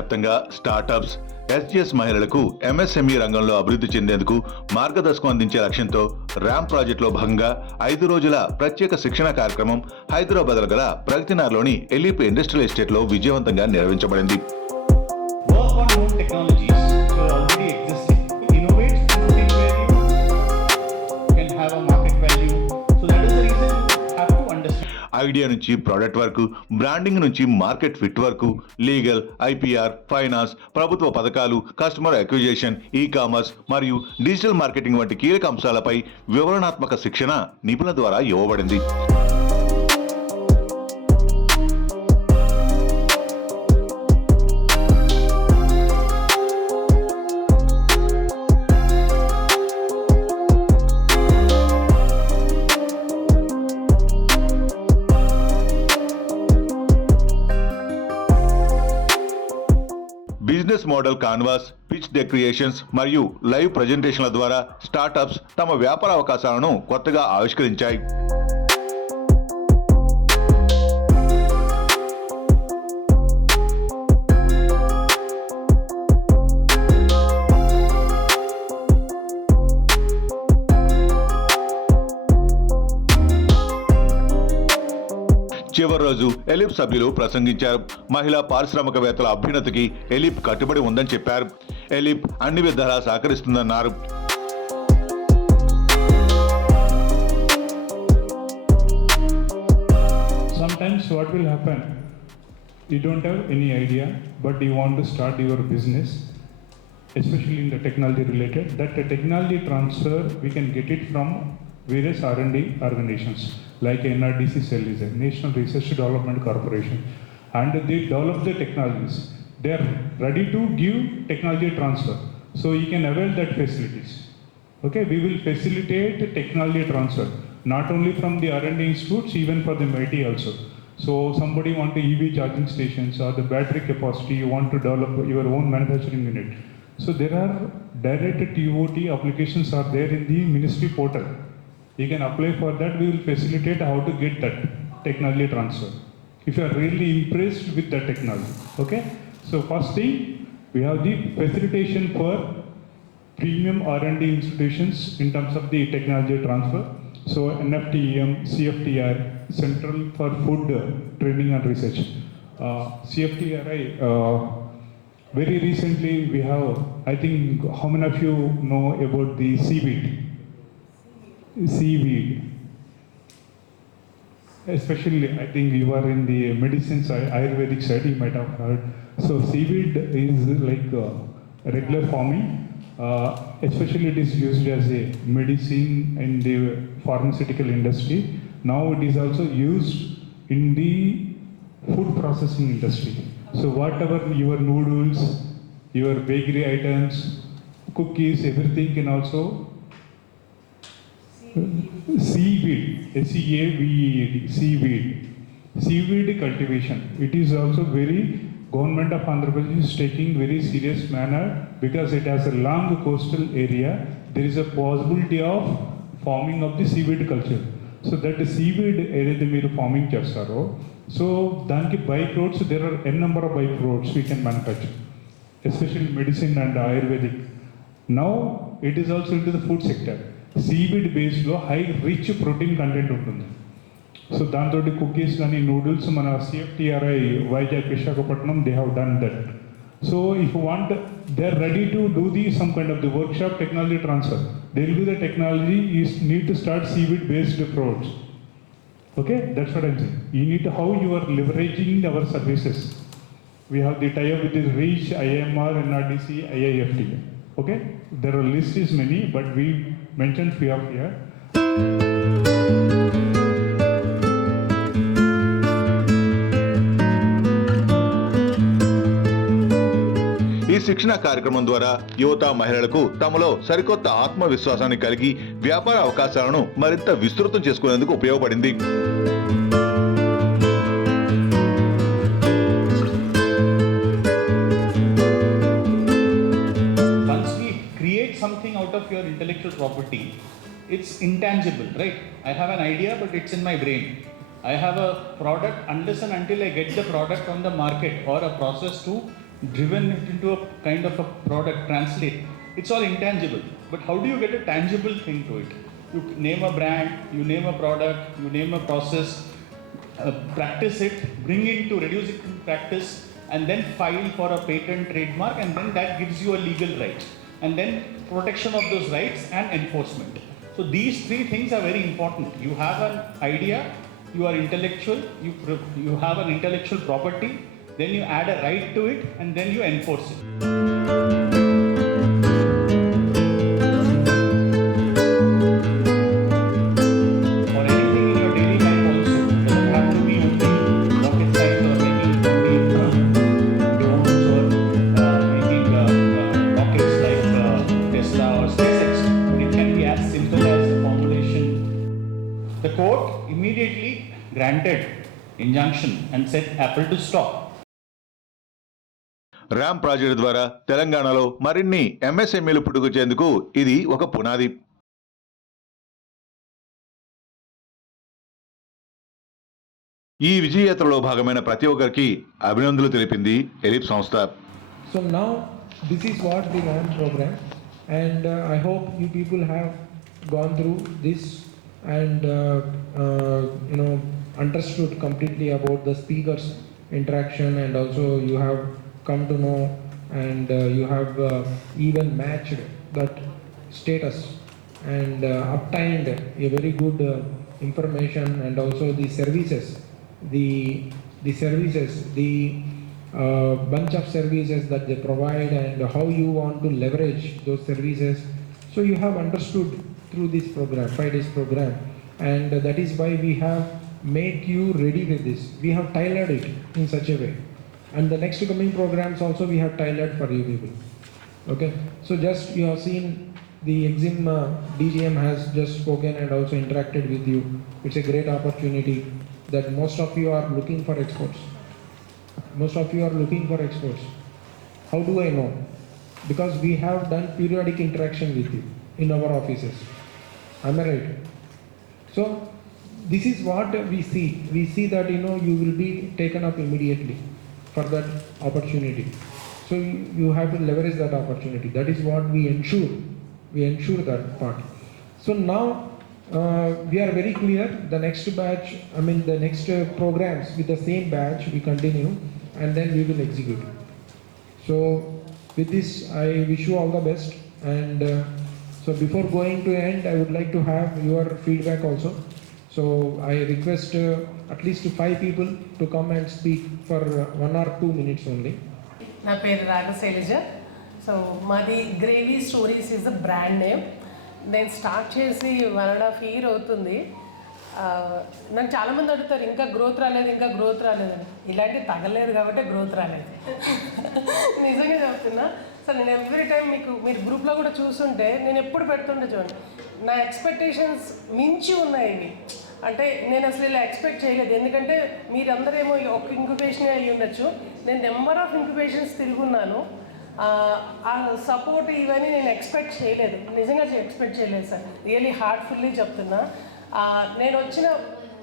వ్యాప్తంగా startups SGS మహిళలకు MSME రంగంలో అభివృద్ధి చెందేందుకు మార్గదర్శకం అందించే లక్ష్యంతో ర్యామ్ ప్రాజెక్టులో భాగంగా ఐదు రోజుల ప్రత్యేక శిక్షణ కార్యక్రమం హైదరాబాద్ గల ప్రగతినార్లోని ఎలిప్ ఇండస్ట్రియల్ ఎస్టేట్లో విజయవంతంగా నిర్వహించబడింది. ఐడియా నుంచి ప్రోడక్ట్ వరకు బ్రాండింగ్ నుంచి మార్కెట్ ఫిట్ వరకు లీగల్ ఐపీఆర్ ఫైనాన్స్ ప్రభుత్వ పథకాలు కస్టమర్ అక్విజేషన్ ఈ కామర్స్ మరియు డిజిటల్ మార్కెటింగ్ వంటి కీలక అంశాలపై వివరణాత్మక శిక్షణ నిపుణుల ద్వారా ఇవ్వబడింది. మోడల్ కాన్వాస్ పిచ్ డెక్రియేషన్స్ మరియు లైవ్ ప్రజెంటేషన్ల ద్వారా స్టార్టప్స్ తమ వ్యాపార అవకాశాలను కొత్తగా ఆవిష్కరించాయి. చివరి రోజు ఎలిప్ సభ్యులు ప్రసంగించారు మహిళా పారిశ్రామికవేత్తల అభ్యున్నతికి ఎలిప్ కట్టుబడి ఉందని చెప్పారు ఎలిప్ అన్ని విధాలా సహకరిస్తుందన్నారు sometimes what will happen you don't have any idea but you want to start your business especially in the technology related that the technology transfer we can get it from various r&d organizations like nrdc cell is a national research development corporation and they develop the technologies they are ready to give technology transfer so you can avail that facilities Okay, we will facilitate technology transfer, not only from the R&D institutes, even for the MIT also. So somebody want to EV charging stations or the battery capacity, you want to develop your own manufacturing unit. So there are direct TOT applications are there in the ministry portal. You can apply for that, we will facilitate how to get that technology transfer. If you are really impressed with the technology, okay? So first thing, we have the facilitation for premium R&D institutions in terms of the technology transfer. So NFTEM, CFTR, Central for Food Training and Research. Uh, CFTRI, uh, very recently we have, I think, how many of you know about the seaweed? Seaweed. Especially, I think you are in the medicine side, Ayurvedic side, you might have heard. So seaweed is like regular farming. Uh, especially it is used as a medicine in the pharmaceutical industry. Now it is also used in the food processing industry. So whatever your noodles, your bakery items, cookies, everything can also seaweed, S-E-A-V-E-D, seaweed. Seaweed cultivation. It is also very, government of Andhra Pradesh is taking very serious manner because it has a long coastal area. There is a possibility of farming of the seaweed culture. So that seaweed ఏదైతే మీరు farming చేస్తారో so దానికి by products there are N number of by products we can manufacture especially medicine and ayurvedic now it is also in to the food sector Seaweed బేస్లో high rich protein content ఉంటుంది. So దాంతో cookies కానీ noodles మన CFTRI Vizag Visakhapatnam they have done that so if want they are ready to do the some kind of the workshop technology transfer they'll be the technology is need to start seaweed based products okay that's what I'm you need how you are leveraging our services we have the have with tie-up with the okay there are list is many but we mention free of year ఈ శిక్షణ కార్యక్రమం ద్వారా యువత మహిళలకు తమలో సరికొత్త ఆత్మవిశ్వాసాన్ని కలిగి వ్యాపార అవకాశాలను మరింత విస్తృతం చేసుకునేందుకు ఉపయోగపడింది. Your intellectual property, it's intangible, right? I have an idea, but it's in my brain. I have a product unless and until I get the product on the market or a process to driven it into a kind of a product translate. It's all intangible. But how do you get a tangible thing to it? You name a brand, you name a product, you name a process, uh, practice it, bring it to reduce it to practice, and then file for a patent trademark, and then that gives you a legal right. And then protection of those rights and enforcement. So these three things are very important. You have an idea, you are intellectual, you, you have an intellectual property, then you add a right to it, and then you enforce it. And said Apple to stop. RAMP project ద్వారా తెలంగాణలో మరిన్ని ఎంఎస్ఎంఈలు పుట్టుకొచ్చేందుకు ఇది ఒక పునాది ఈ విజయయాత్రలో భాగమైన ప్రతి ఒక్కరికి అభినందనలు తెలిపింది ఎలిప్ సంస్థ So now this is what the RAM program, and uh, I hope you people have gone through this and uh, uh, you know understood completely about the speakers interaction, and also you have come to know and uh, you have uh, even matched that status and uh, obtained a very good uh, information and also the services the the services the uh, bunch of services that they provide and how you want to leverage those services. So you have understood through this program five days program. And that is why we have make you ready with this we have tailored it in such a way and the next coming programs also we have tailored for you people Okay, so just you have seen the Exim uh, DGM has just spoken and also interacted with you. It's a great opportunity that most of you are looking for exports. Most of you are looking for exports. How do I know? Because we have done periodic interaction with you in our offices. Am I right? So this is what we see. We see that you know you will be taken up immediately for that opportunity. So you, have to leverage that opportunity. That is what we ensure. We ensure that part. So now uh, we are very clear. The next batch, I mean the next uh, programs with the same batch, we continue, and then we will execute. So with this, I wish you all the best. And uh, so before going to end, I would like to have your feedback also. So I request uh, at least five people to come and speak for uh, one or two minutes only. నా పేరు Ragashailaja so మాది gravy stories is the brand name నేను start చేసి one and half year అవుతుంది. నన్ను చాలామంది అడుగుతారు ఇంకా గ్రోత్ రాలేదు ఇంకా గ్రోత్ రాలేదు ఇలాంటివి తగలేదు కాబట్టి గ్రోత్ రాలేదు. నిజంగా చెప్తున్నా. సో నేను ఎవ్రీ టైం మీకు మీరు గ్రూప్లో కూడా చూస్తుంటే నేను ఎప్పుడు పెడుతుండే చూడండి. నా ఎక్స్పెక్టేషన్స్ మించి ఉన్నాయి ఇవి. అంటే నేను అసలు ఇలా ఎక్స్పెక్ట్ చేయలేదు. ఎందుకంటే మీరందరేమో ఒక ఇంక్యుబేషన్ అయ్యి ఉండొచ్చు. నేను నెంబర్ ఆఫ్ ఇంక్యుబేషన్స్ తిరుగున్నాను ఆ, సపోర్ట్ ఇవన్నీ నేను ఎక్స్పెక్ట్ చేయలేదు. నిజంగా ఎక్స్పెక్ట్ చేయలేదు సార్. రియలీ హార్ట్ఫుల్లీ చెప్తున్నా. నేను వచ్చిన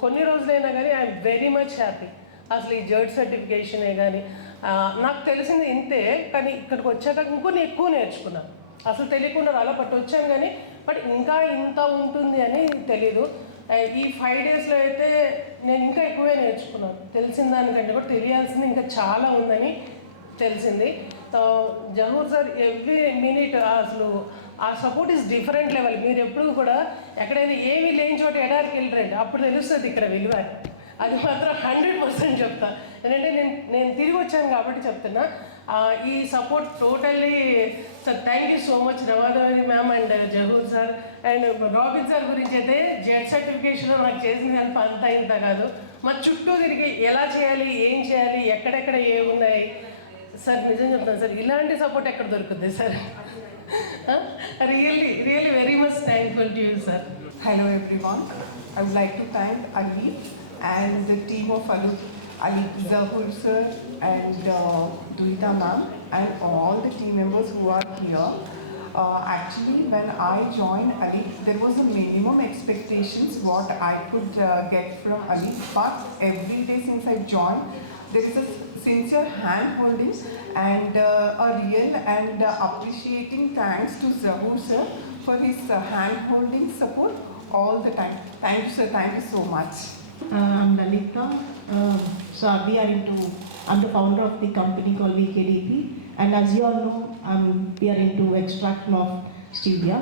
కొన్ని రోజులైనా కానీ ఐఎమ్ వెరీ మచ్ హ్యాపీ అసలు ఈ జర్డ్ సర్టిఫికేషనే కానీ నాకు తెలిసింది ఇంతే కానీ ఇక్కడికి వచ్చాక ఇంకొన్ని ఎక్కువ నేర్చుకున్నాను అసలు తెలియకుండా అలా పట్టు వచ్చాను కానీ బట్ ఇంకా ఇంత ఉంటుంది అని తెలీదు. ఈ ఫైవ్ డేస్లో అయితే నేను ఇంకా ఎక్కువే నేర్చుకున్నాను తెలిసిన దానికంటే కూడా తెలియాల్సింది ఇంకా చాలా ఉందని తెలిసింది. So Zahoor sir every minute అసలు ఆ సపోర్ట్ ఈస్ డిఫరెంట్ లెవెల్ మీరు ఎప్పుడు కూడా ఎక్కడైనా ఏమీ లేని చోట ఎడారికి వెళ్ళరండి. అప్పుడు తెలుస్తుంది ఇక్కడ విలువ. అది మాత్రం హండ్రెడ్ పర్సెంట్ చెప్తా. ఎందుకంటే నేను నేను తిరిగి వచ్చాను కాబట్టి చెప్తున్నా. ఈ support totally sir thank you so much Ramadevi ma'am and uh, Zahoor sir and Robin sir గురించి అయితే జెడ్ సర్టిఫికేషన్ నాకు చేసిన హెల్ప్ అంతా ఇంత కాదు. మా చుట్టూ తిరిగి ఎలా చేయాలి ఏం చేయాలి ఎక్కడెక్కడ ఏమున్నాయి? సార్ నిజం చెప్తాను సార్ ఇలాంటి సపోర్ట్ ఎక్కడ దొరుకుతుంది sir really really very much thankful to you sir hello everyone. I would like to thank Ali and the team of Ali, Ali Zahur sir and uh, Duita ma'am and all the team members who are here. Uh, actually, when I joined Ali, there was a minimum expectations what I could uh, get from Ali. But every day since I joined, there is a sincere hand holding and uh, a real and uh, appreciating thanks to Zahur sir for his uh, hand holding support all the time. Thank you sir, thank you so much. Uh, I'm Lalita. Um, so we are into, I'm the founder of the company called VKDP. And as you all know, um, we are into extraction of stevia.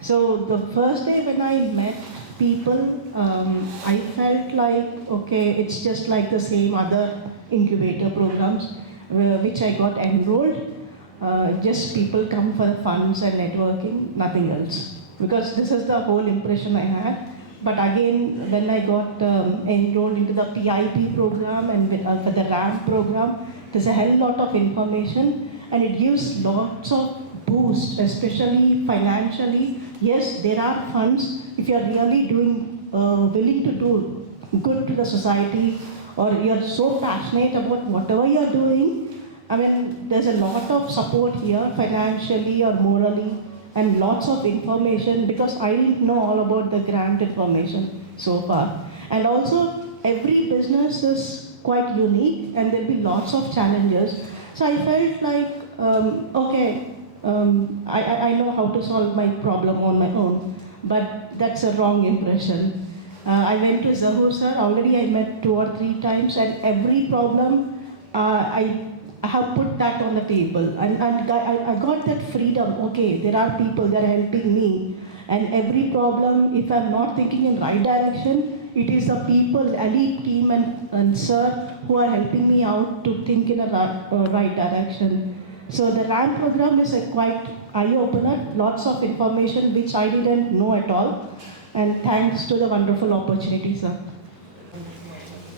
So the first day when I met people, um, I felt like, okay, it's just like the same other incubator programs uh, which I got enrolled. Uh, just people come for funds and networking, nothing else. Because this is the whole impression I had. But again, when I got um, enrolled into the PIP program and with, uh, for the RAM program, there's a hell lot of information and it gives lots of boost, especially financially. Yes, there are funds if you are really doing, uh, willing to do good to the society or you're so passionate about whatever you're doing. I mean, there's a lot of support here, financially or morally, and lots of information because I didn't know all about the grant information so far. And also, every business is quite unique and there'll be lots of challenges. So I felt like, um, okay, um, I, I know how to solve my problem on my own, but that's a wrong impression. Uh, I went to Zahur sir, already I met two or three times, and every problem uh, I, I have put that on the table. And, and I, I got that freedom. Okay, there are people that are helping me, and every problem, if I'm not thinking in right direction, it is the people, elite team and, and sir who are helping me out to think in a right, uh, right direction. So the RAM program is a quite eye-opener, lots of information which I didn't know at all. And thanks to the wonderful opportunity, sir.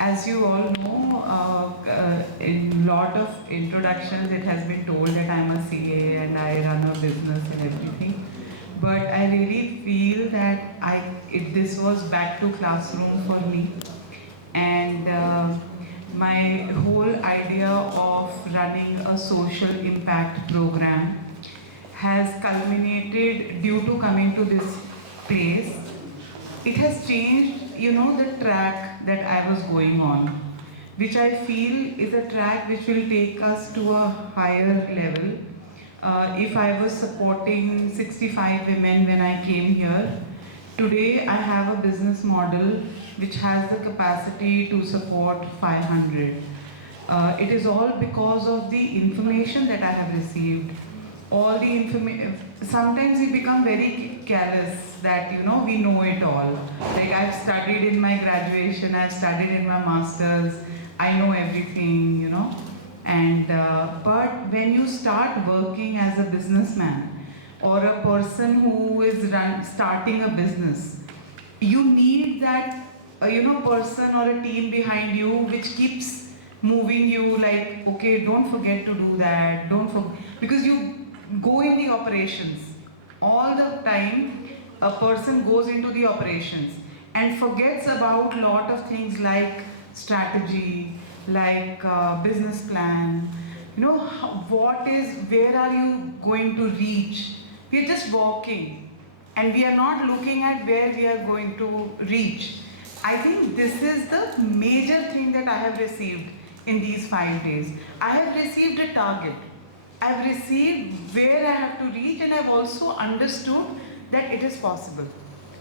As you all know, uh, uh, in lot of introductions, it has been told that I'm a CA and I run a business and everything. But I really feel that I this was back to classroom for me, and uh, my whole idea of running a social impact program has culminated due to coming to this place it has changed, you know, the track that I was going on, which I feel is a track which will take us to a higher level. Uh, if I was supporting 65 women when I came here, today I have a business model which has the capacity to support 500. Uh, it is all because of the information that I have received all the information sometimes we become very callous that you know we know it all. Like i've studied in my graduation i've studied in my masters i know everything you know. And uh, but when you start working as a businessman or a person who is run, starting a business you need that uh, you know person or a team behind you which keeps moving you like okay don't forget to do that don't forget because you in the operations. All the time a person goes into the operations and forgets about lot of things like strategy like uh, business plan. You know what is where are you going to reach? We are just walking and we are not looking at where we are going to reach. I think this is the major thing that i have received in these 5 days. I have received a target I've received where I have to reach and I've also understood that it is possible.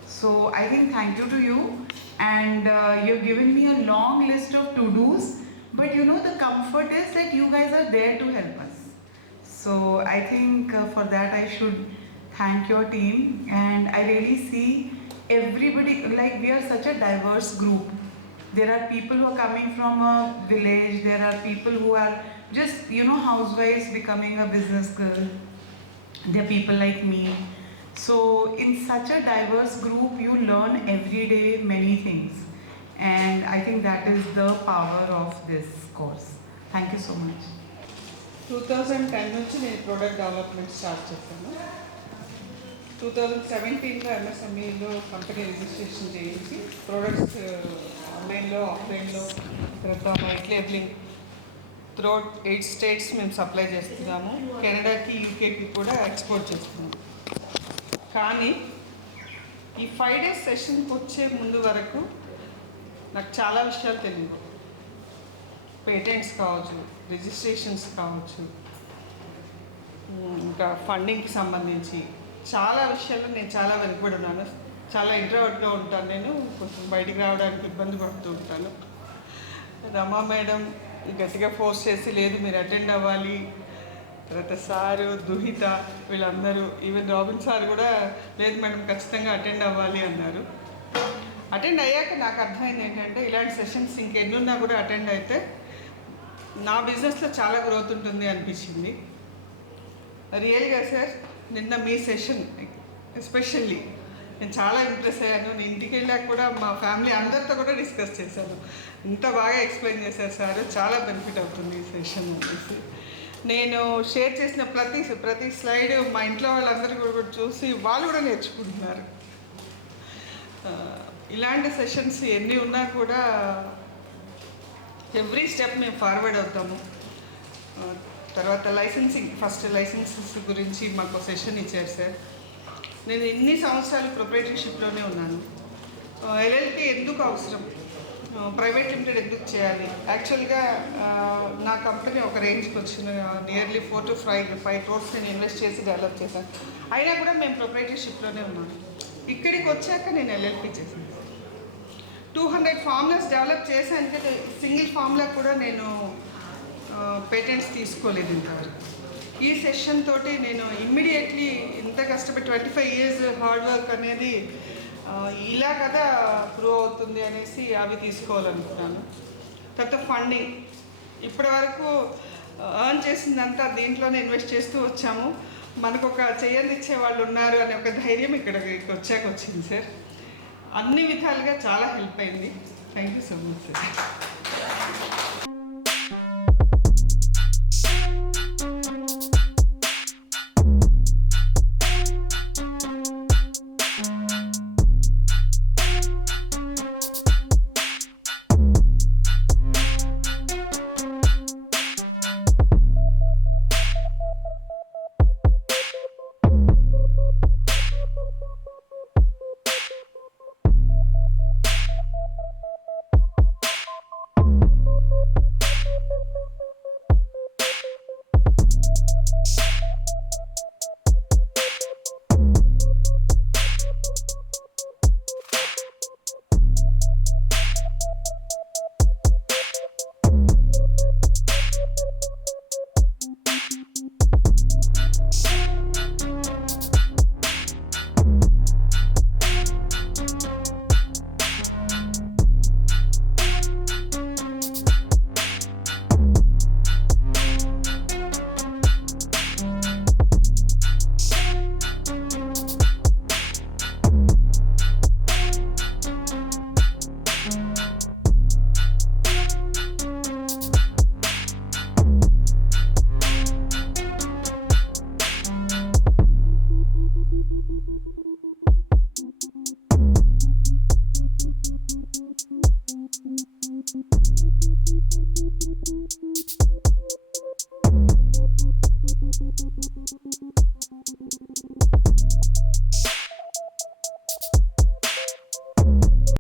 So I think thank you to you and uh, you've given me a long list of to-dos but you know the comfort is that you guys are there to help us. So I think uh, for that I should thank your team and I really see everybody like we are such a diverse group. There are people who are coming from a village, there are people who are just you know housewives becoming a business girl there are people like me so in such a diverse group you learn every day many things and i think that is the power of this course thank you so much two thousand ten నుంచి నేను product development start చేశాను two thousand సెవెంటీన్లో ఎంఎస్ఎంఈలో company registration చేయించి products ఆన్లైన్లో ఆఫ్లైన్లో తర్వాత white labelling throughout eight states మేము సప్లై చేస్తున్నాము. కెనడాకి యూకేకి కూడా ఎక్స్పోర్ట్ చేస్తున్నాము కానీ ఈ ఫైవ్ డేస్ సెషన్కి వచ్చే ముందు వరకు నాకు చాలా విషయాలు తెలియదు పేటెంట్స్ కావచ్చు రిజిస్ట్రేషన్స్ కావచ్చు ఇంకా ఫండింగ్కి సంబంధించి చాలా విషయాల్లో నేను చాలా వెనుకబడి ఉన్నాను చాలా ఇంటర్వర్ట్లో ఉంటాను నేను. కొంచెం బయటికి రావడానికి ఇబ్బంది పడుతూ ఉంటాను. రమా మేడం గట్టిగా ఫోర్స్ చేసి లేదు మీరు అటెండ్ అవ్వాలి. తర్వాత సారు దుహిత వీళ్ళందరూ ఈవెన్ రాబిన్ సార్ కూడా లేదు మేడం ఖచ్చితంగా అటెండ్ అవ్వాలి అన్నారు. అటెండ్ అయ్యాక నాకు అర్థమైంది ఏంటంటే ఇలాంటి సెషన్స్ ఇంకెన్నున్నా కూడా అటెండ్ అయితే నా బిజినెస్లో చాలా గ్రోత్ ఉంటుంది అనిపించింది. రియల్గా సార్ నిన్న మీ సెషన్ ఎస్పెషల్లీ నేను చాలా ఇంప్రెస్ అయ్యాను. నేను ఇంటికి వెళ్ళాక కూడా మా ఫ్యామిలీ అందరితో కూడా డిస్కస్ చేశాను. ఇంత బాగా ఎక్స్ప్లెయిన్ చేశారు సార్. చాలా బెనిఫిట్ అవుతుంది ఈ సెషన్ అనేసి. నేను షేర్ చేసిన ప్రతి ప్రతి స్లైడ్ మా ఇంట్లో వాళ్ళందరూ కూడా చూసి వాళ్ళు కూడా నేర్చుకుంటున్నారు. ఇలాంటి సెషన్స్ ఎన్ని ఉన్నా కూడా ఎవ్రీ స్టెప్ మేము ఫార్వర్డ్ అవుతాము. తర్వాత లైసెన్సింగ్ ఫస్ట్ లైసెన్సెస్ గురించి మాకు సెషన్ ఇచ్చారు సార్. నేను ఎన్ని సంవత్సరాలు ప్రొపరేటర్షిప్లోనే ఉన్నాను. ఎల్ఎల్పి ఎందుకు అవసరం? ప్రైవేట్ లిమిటెడ్ ఎందుకు చేయాలి? యాక్చువల్గా నా కంపెనీ ఒక రేంజ్కి వచ్చిన nearly four to five five crores నేను ఇన్వెస్ట్ చేసి డెవలప్ చేశాను. అయినా కూడా మేము ప్రొపరేటర్షిప్లోనే ఉన్నాను ఇక్కడికి వచ్చాక నేను ఎల్ఎల్పి చేశాను. టూ హండ్రెడ్ ఫార్ములాస్ డెవలప్ చేశాను. సింగిల్ ఫార్ములా కూడా నేను పేటెంట్స్ తీసుకోలేదు ఇంతవరకు. ఈ సెషన్ తోటి నేను ఇమ్మీడియట్లీ ఇంత కష్టపడి twenty five years hard work అనేది ఇలా కదా ప్రూవ్ అవుతుంది అనేసి అవి తీసుకోవాలనుకున్నాను. తర్వాత ఫండింగ్ ఇప్పటి వరకు ఎర్న్ చేసిందంతా దీంట్లోనే ఇన్వెస్ట్ చేస్తూ వచ్చాము. మనకు ఒక చేయని ఇచ్చే వాళ్ళు ఉన్నారు అనే ఒక ధైర్యం ఇక్కడికి వచ్చాక వచ్చింది సార్. అన్ని విధాలుగా చాలా హెల్ప్ అయింది. Thank you so much sir